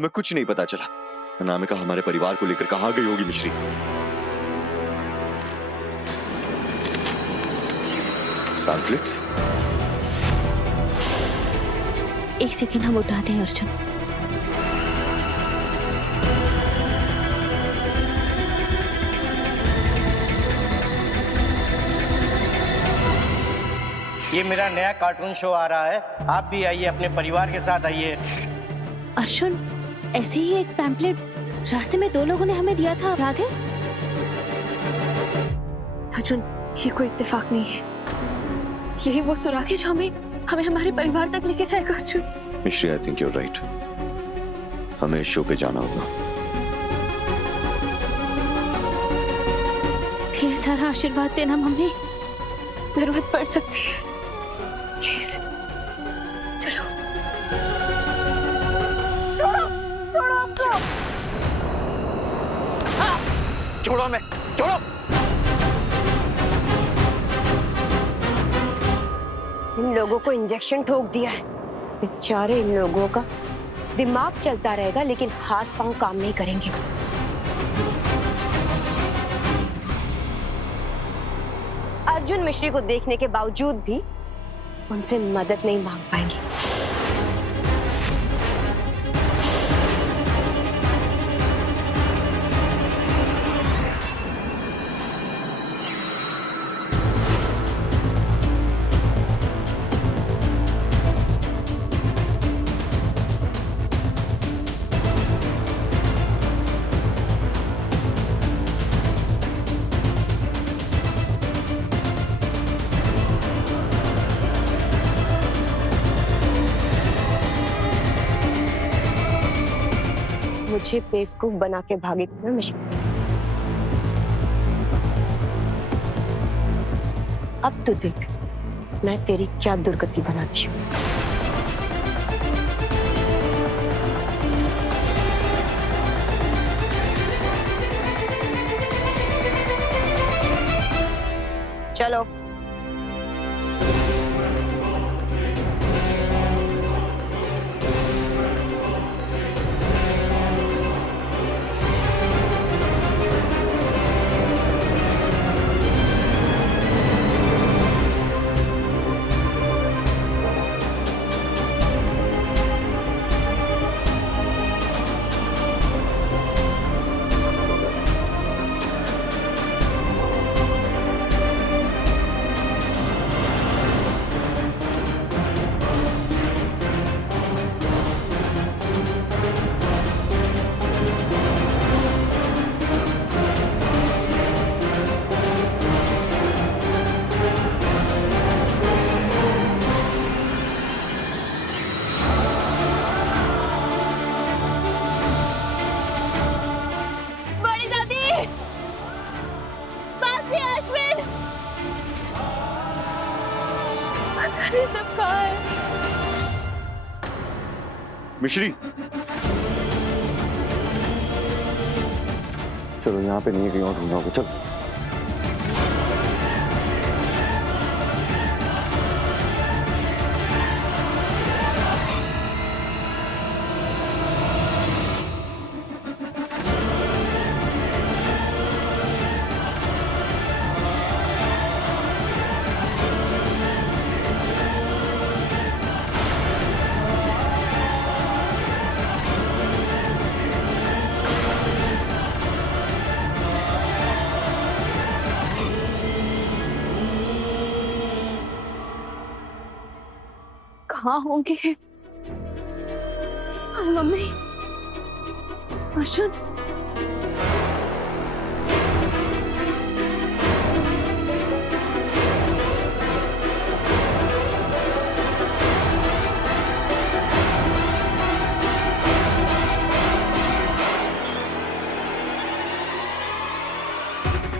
हमें कुछ नहीं पता चला। अनामिका हमारे परिवार को लेकर कहाँ गई होगी मिश्री? कॉन्फ्लिक्ट्स? एक सेकेंड हम उठाते हैं अर्जुन। ये मेरा नया कार्टून शो आ रहा है, आप भी आइए, अपने परिवार के साथ आइए। अर्जुन, ऐसे ही एक पैम्पलेट रास्ते में 2 लोगों ने हमें दिया था, याद है? अर्जुन, ये कोई इत्तेफाक नहीं है। यही वो सुराग है जो हमें हमारे परिवार तक लेके जाएगा। अर्जुन मिश्री, आई थिंक यूर राइट। हमें शो पे जाना होगा। ढेर सारा आशीर्वाद देना मम्मी, जरूरत पड़ सकती है, प्लीज चलो। छोड़ो मैं, छोड़ो। इन लोगों को इंजेक्शन ठोक दिया है। बेचारे इन लोगों का दिमाग चलता रहेगा लेकिन हाथ पांव काम नहीं करेंगे। अर्जुन मिश्री को देखने के बावजूद भी उनसे मदद नहीं मांग पाएंगे। मुझे बेवकूफ बना के भागी ना मिश्री। अब तो देख मैं तेरी क्या दुर्गति बनाती हूँ। चलो सब कहाँ है? मिश्री, चलो यहाँ पे नहीं है, कहीं और ढूंढना होगा। चलो कहाँ होंगे? मम्मी, अर्जुन,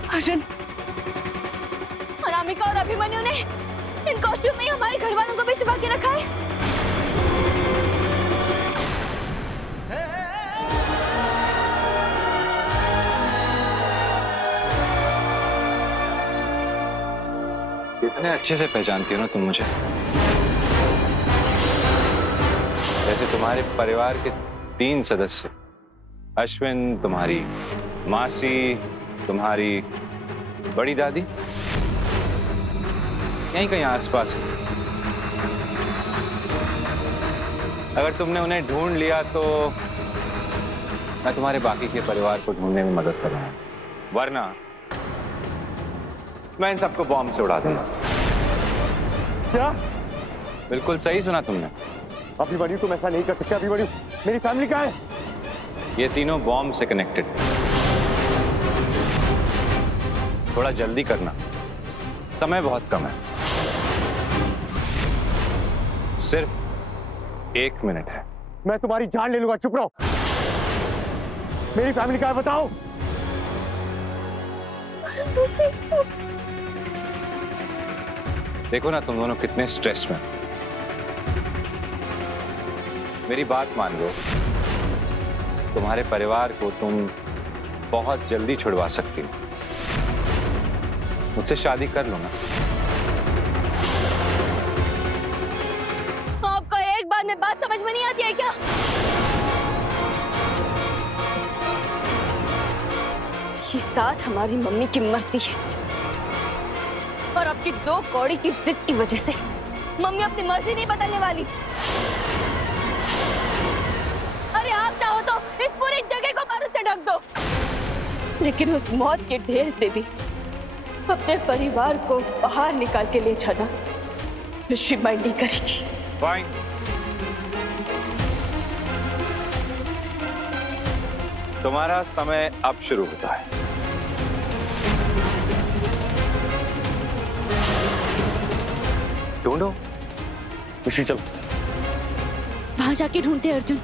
अर्जुन, अनामिका और अभिमन्यु ने इन कॉस्ट्यूम में ही हमारे घर वालों को भी छुपा के रखा है। इतने अच्छे से पहचानती हो ना तुम मुझे, जैसे तुम्हारे परिवार के 3 सदस्य, अश्विन, तुम्हारी मासी, तुम्हारी बड़ी दादी, यहीं कहीं आसपास है। अगर तुमने उन्हें ढूंढ लिया तो मैं तुम्हारे बाकी के परिवार को ढूंढने में मदद करूंगा, वरना मैं इन सबको बॉम्ब से उड़ा दूंगा। क्या? बिल्कुल सही सुना तुमने। अभिमन्यु, तुम ऐसा नहीं कर सकते। अभिमन्यु, मेरी फैमिली कहाँ है? ये तीनों बॉम्ब से कनेक्टेड। थोड़ा जल्दी करना, समय बहुत कम है, सिर्फ 1 मिनट है। मैं तुम्हारी जान ले लूंगा, चुप रहो। मेरी फैमिली कहाँ है बताओ। देखो ना तुम दोनों कितने स्ट्रेस में। मेरी बात मान लो, तुम्हारे परिवार को तुम बहुत जल्दी छुड़वा सकती हो। मुझसे शादी कर लो ना। आपको एक बार में बात समझ में नहीं आती है क्या? ये साथ हमारी मम्मी की मर्जी है और आपकी 2 कौड़ी की जिद की वजह से मम्मी अपनी मर्जी नहीं बदलने वाली। अरे आप चाहो तो इस पूरी जगह को बारूद से ढक दो, लेकिन उस मौत के ढेर से भी अपने परिवार को बाहर निकाल के ले जाना रिमाइंड नहीं करेगी। फाइन, तुम्हारा समय अब शुरू होता है। ढूंढो। ऋषि चल। वहां जाके ढूंढते अर्जुन।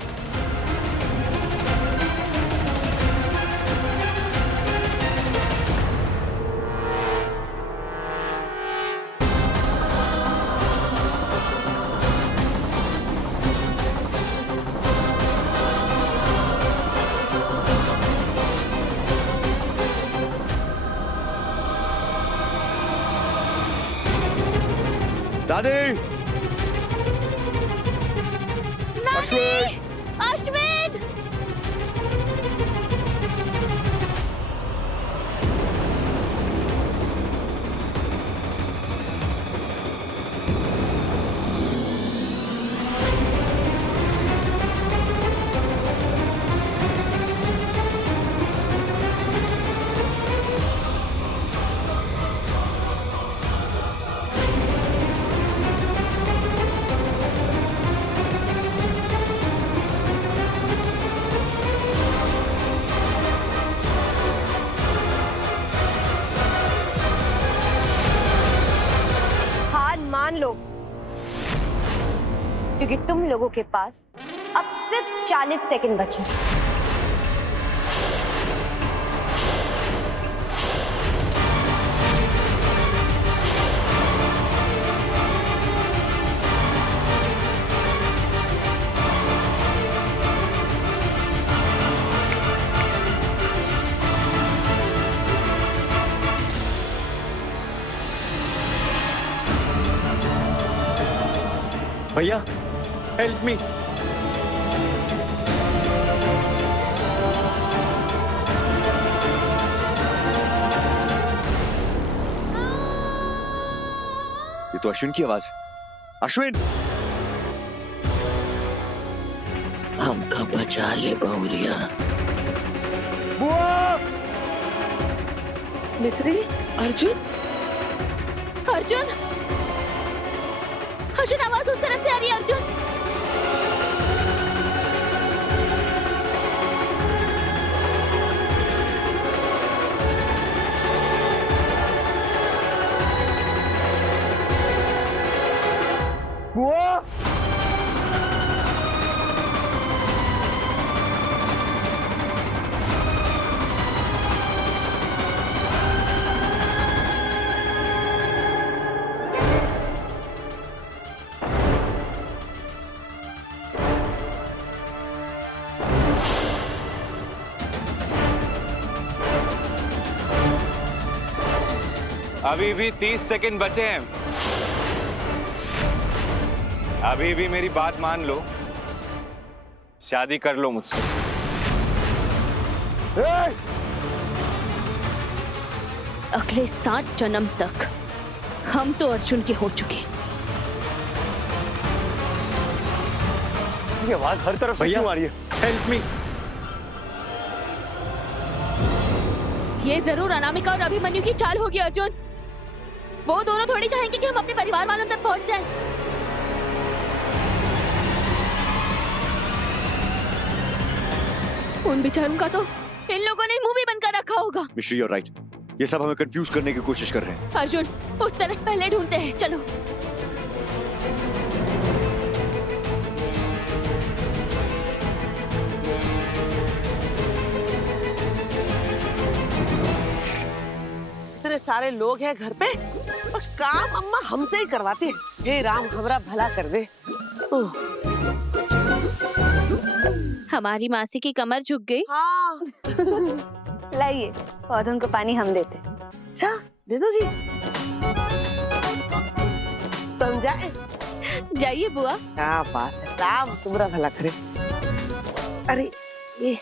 दादी, अश्विन! अश्विन! मान लो, क्योंकि तुम लोगों के पास अब सिर्फ 40 सेकंड बचे। भैया, हेल्प मी। ये तो अश्विन की आवाज है। अश्विन! हमका बचा ले बहुरिया। बुआ! मिस्री, अर्जुन, अर्जुन! अर्जुन, आवाज उस तरफ से आ रही है। अर्जुन! बुआ! अभी भी 30 सेकंड बचे हैं। अभी भी मेरी बात मान लो, शादी कर लो मुझसे। ए! अगले 7 जन्म तक हम तो अर्जुन के हो चुके। ये आवाज हर तरफ से क्यों आ रही है? Help me. ये जरूर अनामिका और अभिमन्यु की चाल होगी अर्जुन। वो दोनों थोड़ी चाहेंगे कि हम अपने परिवार वालों तक पहुंच जाएं। उन बेचारों का तो इन लोगों ने मुंह भी बंद कर रखा होगा। मिश्री you're right. ये सब हमें कंफ्यूज करने की कोशिश कर रहे हैं। अर्जुन उस तरफ पहले ढूंढते हैं, चलो। इतने सारे लोग हैं घर पे और काम अम्मा हमसे ही करवाती है। हे राम हमारा भला कर दे। ओह, हमारी मासी की कमर झुक गई। हाँ लाइए, पौधों को पानी हम देते। अच्छा दे दोगी? समझाए? जाइए बुआ। क्या बात है, राम तुम्हारा भला करे। अरे ये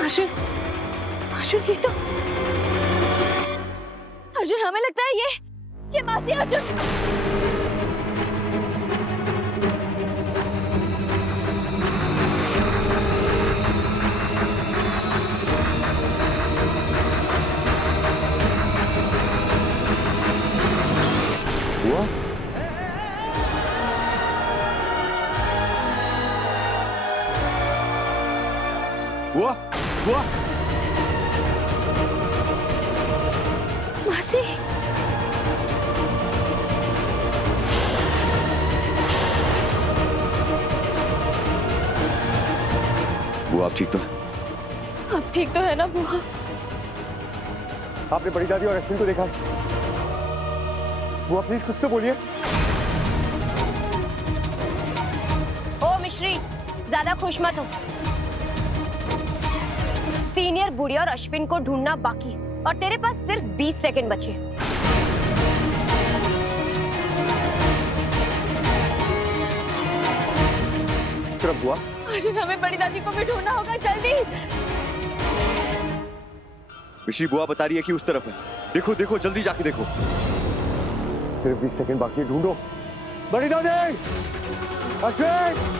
अर्जुन, अर्जुन ये तो अर्जुन, हमें लगता है ये मासी अर्जुन। हुआ? हुआ? हुआ? मासी, वो आप ठीक तो हैं? अब ठीक तो है ना बुआ? आपने बड़ी दादी और अश्विन को देखा है? वो प्लीज कुछ तो बोलिए। ओ मिश्री, ज्यादा खुश मत हो। सीनियर बुढ़ी और अश्विन को ढूंढना बाकी है और तेरे पास सिर्फ 20 सेकंड बचे। सिर्फ हुआ? अर्जुन हमें बड़ी दादी को भी ढूंढना होगा, जल्दी। मिश्री बुआ बता रही है कि उस तरफ है। देखो देखो, जल्दी जाके देखो। सिर्फ 20 सेकंड बाकी है, ढूंढो। बड़ी दादी! अश्विन!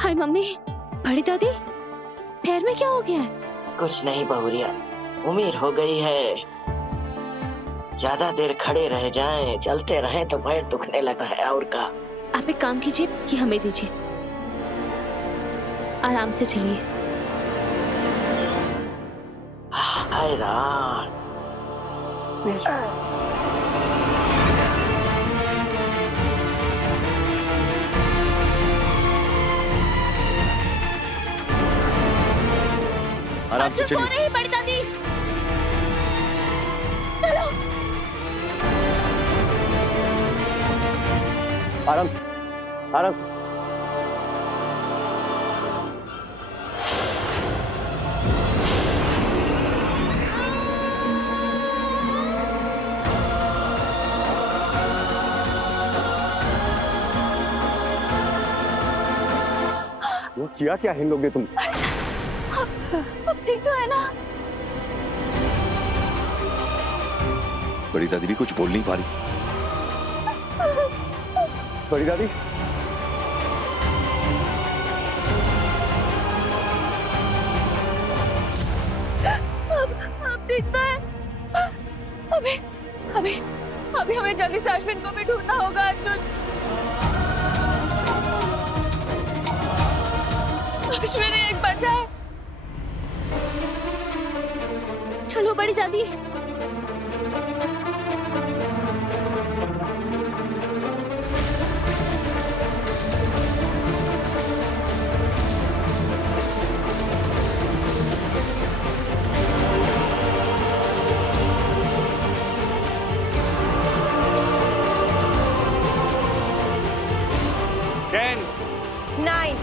हाय मम्मी, बड़ी दादी, पैर में क्या हो गया है? कुछ नहीं बहुरिया, उम्र हो गई है। ज्यादा देर खड़े रह जाएं, चलते रहें तो पैर दुखने लगता है। और का आप एक काम कीजिए, ये हमें दीजिए, आराम से चलिए। हाय राम। आराम से अर्जुन चलिए। कौन है बड़ी दादी? चलो। आराम, आराम। वो किया क्या है इन लोग ने? तुम अब ठीक तो है ना? बड़ी दादी भी कुछ बोल नहीं पा रही। बड़ी दादी, अब ठीक तो है? अभी अभी अभी हमें जल्दी से अश्विन को भी ढूंढना होगा अर्जुन। अश्विन एक बचा है। चलो बड़ी दादी। 10 9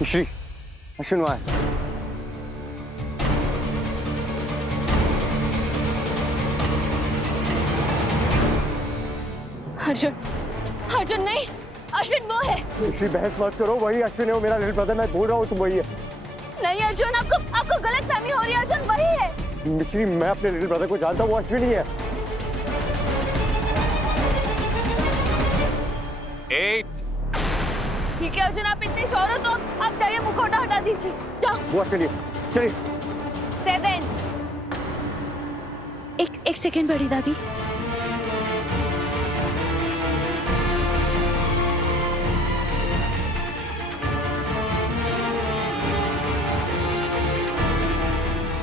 मिश्री अश्विन वहाँ है। अर्जुन, अर्जुन नहीं, अश्विन वो है। मिश्री बहस मत करो, वही अश्विन है, वो मेरा लिटिल ब्रदर, मैं बोल रहा हूँ तुम वही है। नहीं अर्जुन, आपको गलत फहमी हो रही है। अर्जुन वही है। मिश्री मैं अपने लिटिल ब्रदर को जानता हूँ, वो अश्विन ही है। 8 ठीक है अर्जुन, आप इतने श्योर हो तो आप जाइए, मुखौटा हटा दीजिए, जाओ। वो चलिए चलिए। 7 एक सेकंड बड़ी दादी।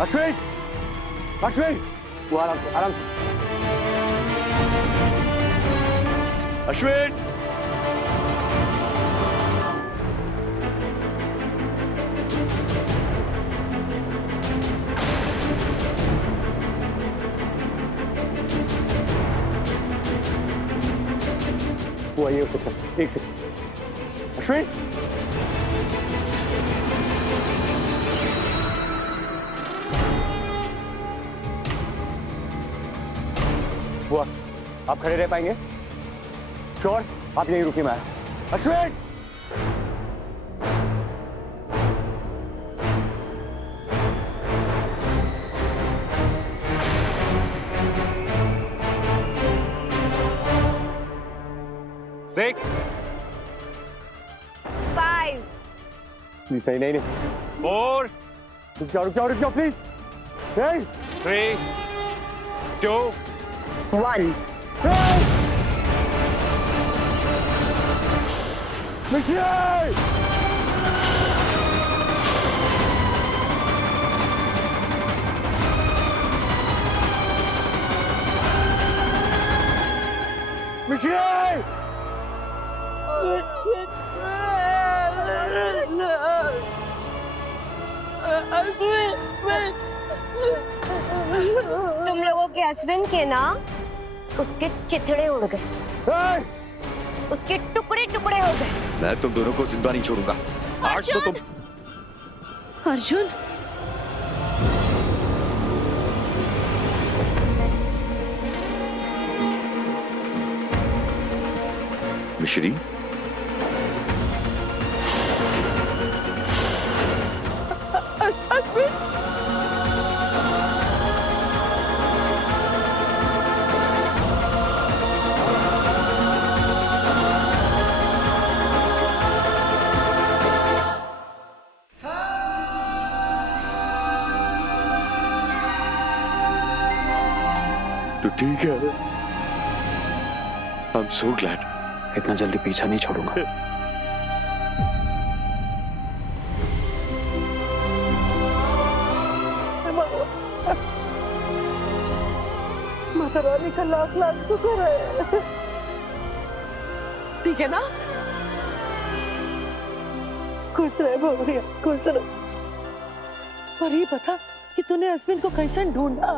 अश्विन अश्विन वो आराम से आराम से। अश्विन वो आइए उसके साथ, एक सेकंड। अश्विन वो आप खड़े रह पाएंगे? श्योर? आप यहीं रुकिए, मैं अश्विन। सिक्स 5 नहीं नहीं नहीं, 4 रुक जाओ प्लीज। 3 2 1 मिश्री मिश्री तुम लोगों के हस्बैंड के ना उसके चिथड़े उड़ गए, उसके टुकड़े टुकड़े हो गए। मैं तुम दोनों को जिंदा नहीं छोड़ूंगा। आज तो तुम अर्जुन मिश्री अश्विन तो ठीक है। I am so glad. इतना जल्दी पीछा नहीं छोड़ूंगा। माता रानी का लाख लाख शुक्र है। ठीक है ना? खुश रहे भौरिया, खुश रहे। पर ये बता कि तूने अश्विन को कैसे ढूंढा?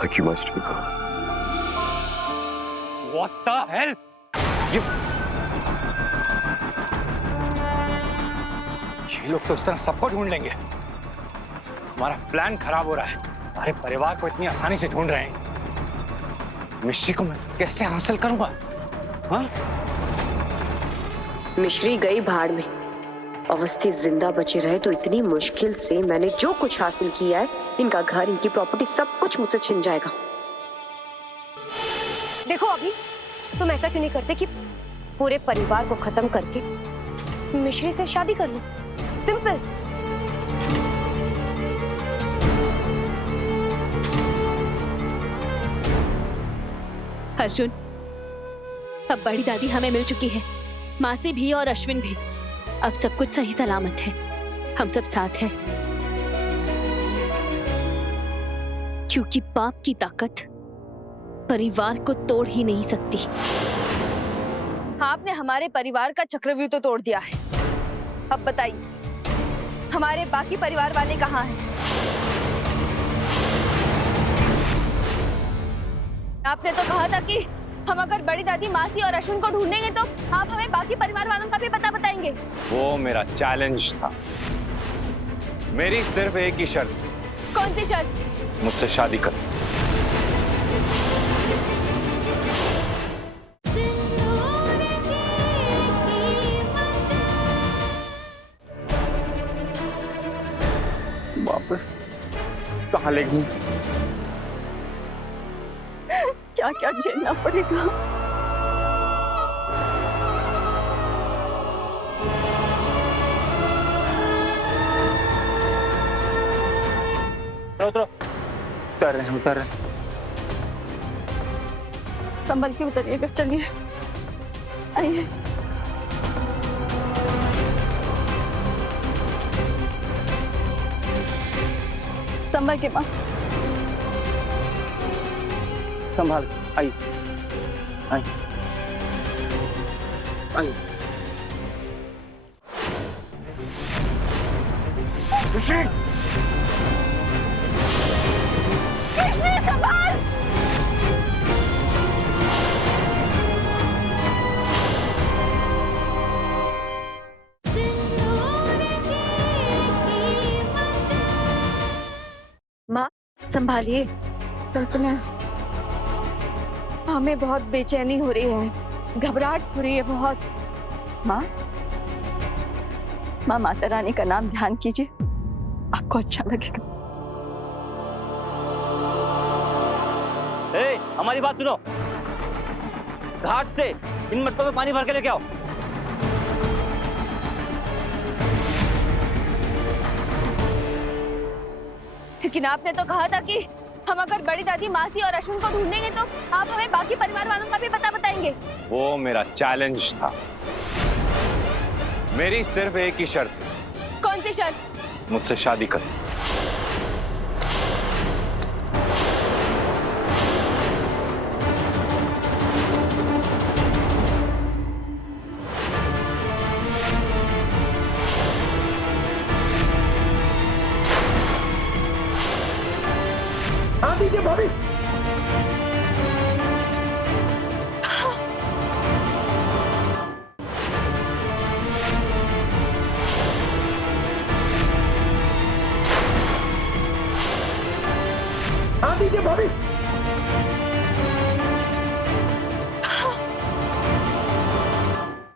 Like you must be. What the hell? ये लोग तो इस तरह सबको ढूंढ लेंगे। हमारा प्लान खराब हो रहा है। हमारे परिवार को इतनी आसानी से ढूंढ रहे हैं। मिश्री को मैं कैसे हासिल करूंगा? हाँ? मिश्री गई भाड़ में, अवस्थी जिंदा बचे रहे तो इतनी मुश्किल से मैंने जो कुछ हासिल किया है, इनका घर, इनकी प्रॉपर्टी, सब कुछ मुझसे छिन जाएगा। देखो अभी तुम ऐसा क्यों नहीं करते कि पूरे परिवार को खत्म करके मिश्री से शादी कर लो? सिंपल। अर्जुन, अब बड़ी दादी हमें मिल चुकी है, मासी भी और अश्विन भी। अब सब कुछ सही सलामत है, हम सब साथ हैं। क्योंकि पाप की ताकत परिवार को तोड़ ही नहीं सकती। आपने हमारे परिवार का चक्रव्यूह तो तोड़ दिया है। अब बताइए, हमारे बाकी परिवार वाले कहाँ हैं? आपने तो कहा था कि हम अगर बड़ी दादी, मासी और अश्विन को ढूंढेंगे तो आप हमें बाकी परिवार वालों का भी पता बताएंगे। वो मेरा चैलेंज था। मेरी सिर्फ एक ही शर्त। कौन सी शर्त? मुझसे शादी कर। वापस कहाँ ले गई? क्या क्या झेलना पड़ेगा। उतरो उतर रहे हैं, उतर रहे हैं। संभल के उतरिएगा। चलिए आइए। संभल के माँ। संभाल। आई आई आई। ऋषि संभाल। माँ संभालिए। कल्पना, हमें बहुत बेचैनी हो रही है, घबराहट हो रही है बहुत। माँ, माँ माता रानी का नाम ध्यान कीजिए, आपको अच्छा लगेगा। ए, हमारी बात सुनो। घाट से इन मटकों में पानी भर के लेके आओ। लेकिन आपने तो कहा था कि हम अगर बड़ी दादी, मासी और अश्विन को ढूंढेंगे तो आप हमें बाकी परिवार वालों का भी पता बताएंगे। वो मेरा चैलेंज था। मेरी सिर्फ एक ही शर्त। कौन सी शर्त? मुझसे शादी कर। हाँ दीजिए भाभी। हाँ दीजिए भाभी। हाँ दीजिए भाभी।